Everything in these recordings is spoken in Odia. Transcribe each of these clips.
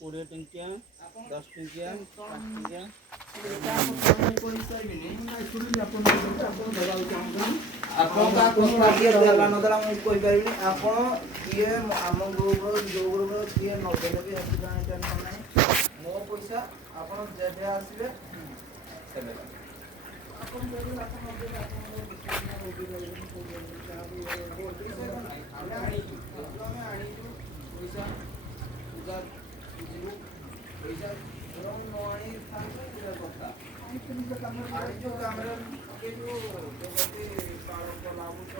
कोड़े टंकिया 10 टंकिया 5 टंकिया ଆପଣଙ୍କ କଥା କିଏ ଦେଲା ନଦେଲା ମୁଁ କହିପାରିବିନି। ଆପଣ କିଏ ଆମ ଗ୍ରୁପ୍ର ଯେଉଁ ଗ୍ରୁପ୍ର କିଏ ନଦେଲେ ବି ସେଥିପାଇଁ ଟେନସନ୍ ନାହିଁ। ମୋ ପଇସା ଆପଣ ଯେବେ ଆସିବେ ସେବେ ଆପଣ ଯଦି ଆପଣ ନଦେଲେ ଆମେ ଆଣିଛୁ ପଇସା ପୂଜା ଯିବୁ ପଇସା ନ ଆଣିଥାନ୍ତୁ କଥା ଆଣିଛୁ କାମରେ କିନ୍ତୁ ଯଦି ପାଳନ ଲାଗୁଛୁ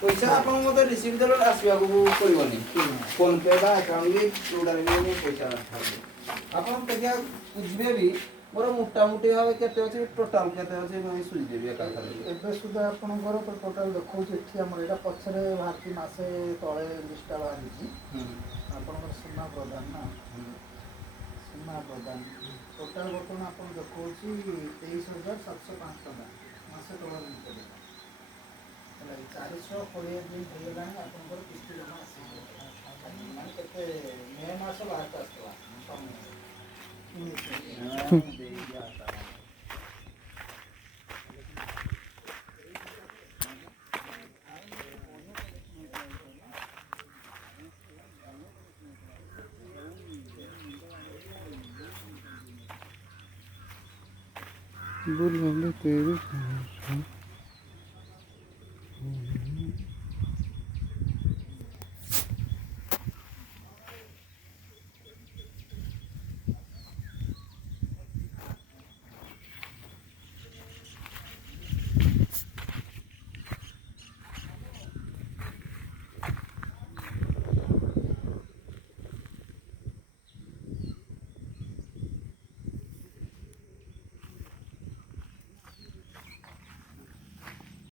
ପଇସା ଆପଣ ମୋତେ ରିସିଭ୍ ଦେଲେ ଆସିବାକୁ ପଡ଼ିବନି ଫୋନ୍ ପେ ବା ଆକାଉଣ୍ଟ ବି ଯେଉଁଟାରେ ବି ପଇସା ଆସିବ। ଆପଣ ଦେଖିବା ବୁଝିବେ ବି ମୋର ମୋଟାମୋଟି ଭାବେ କେତେ ଅଛି ଟୋଟାଲ୍ କେତେ ଅଛି ମୁଁ ସୁଝିଦେବି ଏକାଥରେ। ଏବେ ସୁଦ୍ଧା ଆପଣଙ୍କର ତ ଟୋଟାଲ୍ ଦେଖଉଛି ଏଠି ଆମର ଏଇଟା ପଛରେ ବାହାରିଛି ମାସେ ତଳେ ଲିଷ୍ଟଟା ବାହାରିଛି ଆପଣଙ୍କର ସୀମା ପ୍ରଦାନ ନା ସୀମା ପ୍ରଦାନ ଟୋଟାଲ୍ ବର୍ତ୍ତମାନ ଆପଣ ଦେଖଉଛି 23,705 ଟଙ୍କା ମାସେ ତଳେ ହେଲା 420 ଦିନ ହେଇଗଲାଣି ଆପଣଙ୍କର କିସ୍ତି ଜମା ଆସିବ ମାନେ କେତେ ମେ ମାସ ଲାଷ୍ଟ ଆସିଥିଲା Buradan da